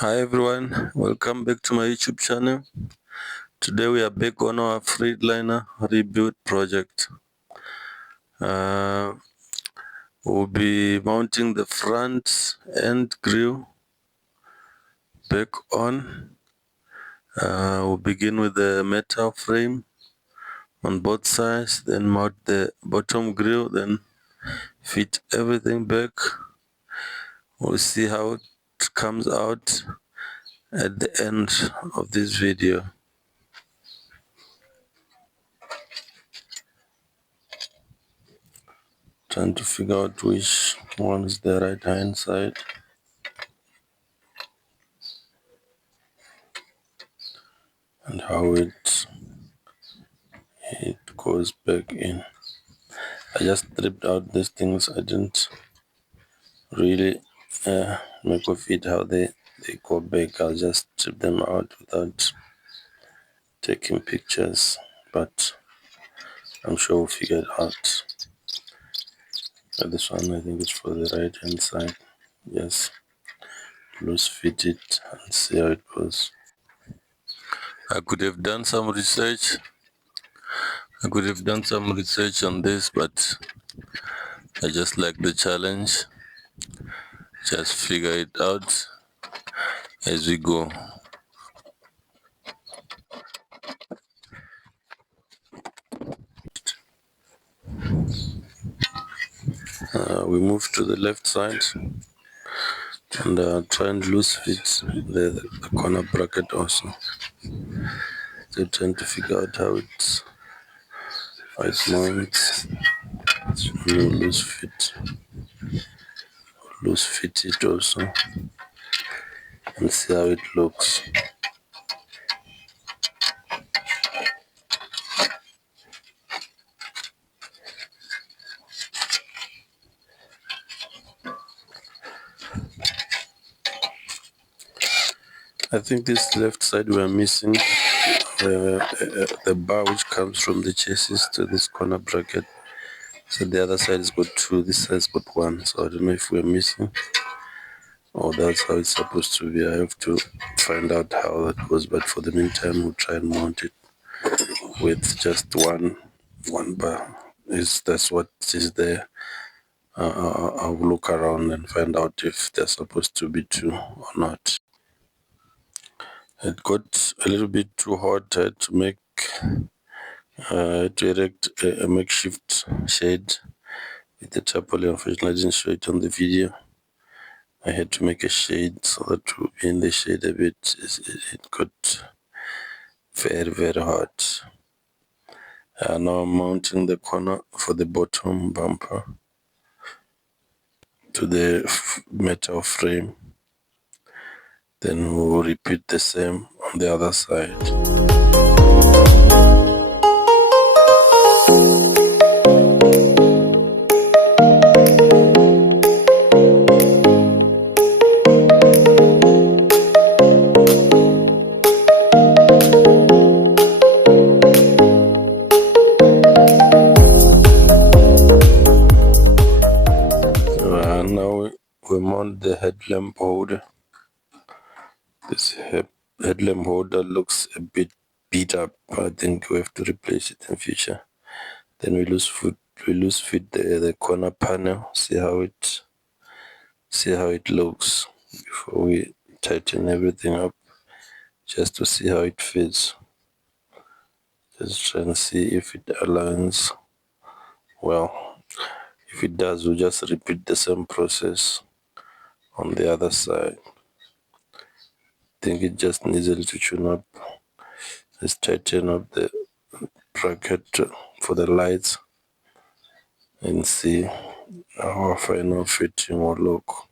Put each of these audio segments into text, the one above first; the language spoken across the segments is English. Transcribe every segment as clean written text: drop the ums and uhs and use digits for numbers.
Hi everyone, welcome back to my YouTube channel. Today we are back on our Freightliner rebuild project. We'll be mounting the front end grill back on. We'll begin with the metal frame on both sides, then mount the bottom grill, then fit everything back. We'll see how it comes out at the end of this video. Trying to figure out which one is the right hand side. And how it goes back in. I just stripped out these things. I didn't really make of it how they go back. I'll just strip them out without taking pictures, but I'm sure we'll figure it out. But this one I think is for the right hand side. Just loose fit it and see how it goes. I could have done some research on this, but I just like the challenge. Just figure it out as we go. We move to the left side and try and loose fit the corner bracket also. So trying to figure out how it mounts. No, loose fit it also and see how it looks. I think this left side we are missing the bar which comes from the chassis to this corner bracket. So the other side has got two, this side's got one. So I don't know if we're missing or that's how it's supposed to be. I have to find out how that goes, but for the meantime we'll try and mount it with just one bar. That's what is there. I'll look around and find out if they're supposed to be two or not. It got a little bit too hot to erect a makeshift shade with the tarpaulin. Unfortunately, I didn't show it on the video. I had to make a shade so that it would be in the shade a bit. It got very, very hot. Now I'm mounting the corner for the bottom bumper to the metal frame. Then we'll repeat the same on the other side. Now we mount the headlamp holder. This headlamp holder looks a bit beat up. I think we have to replace it in future. Then we loose fit the corner panel. See how it looks before we tighten everything up, just to see how it fits. Just try and see if it aligns well. If it does, we'll just repeat the same process on the other side. I think it just needs a little tune up. Let's tighten up the bracket for the lights and see how our final fitting will look.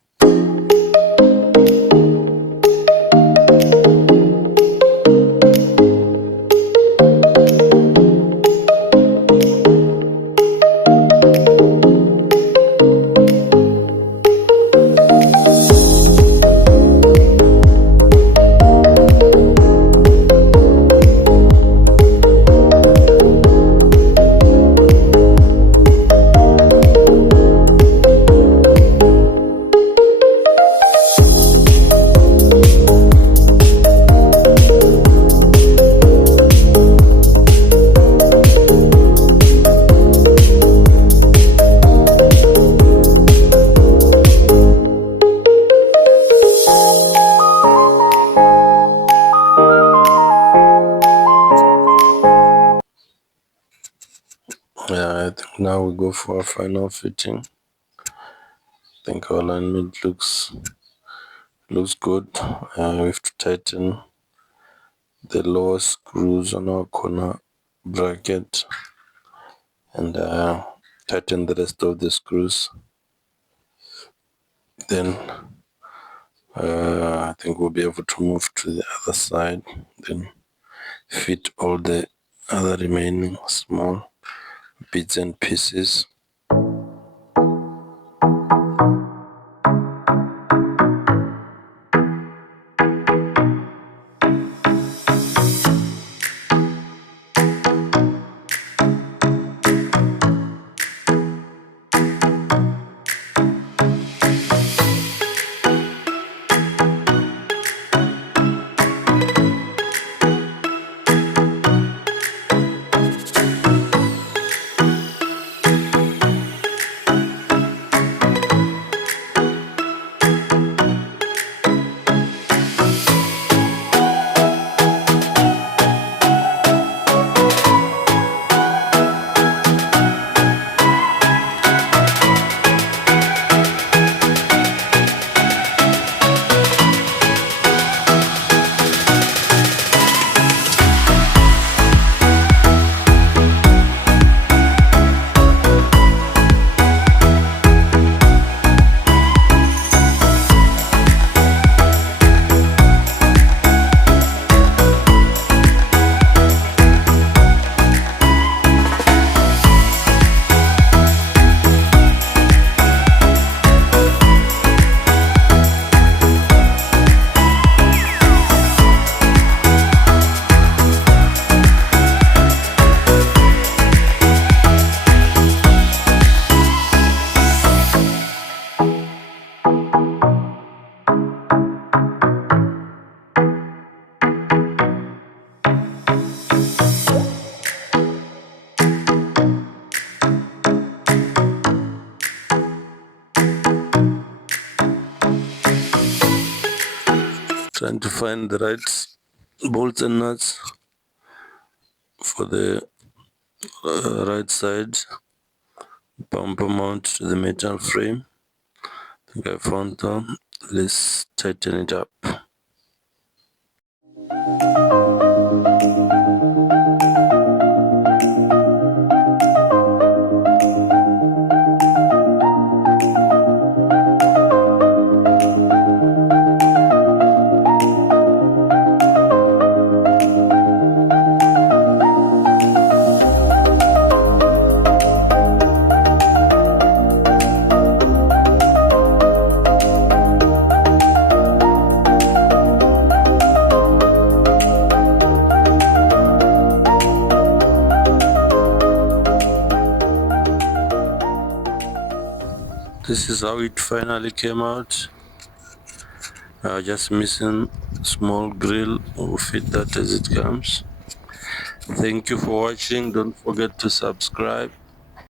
go for a final fitting. I think our alignment looks good. We have to tighten the lower screws on our corner bracket and tighten the rest of the screws. Then I think we'll be able to move to the other side, then fit all the other remaining small bits and pieces. Trying to find the right bolts and nuts for the right side bumper mount to the metal frame. I think I found them. Let's tighten it up. This is how it finally came out. Just missing small grill. We'll fit that as it comes. Thank you for watching. Don't forget to subscribe.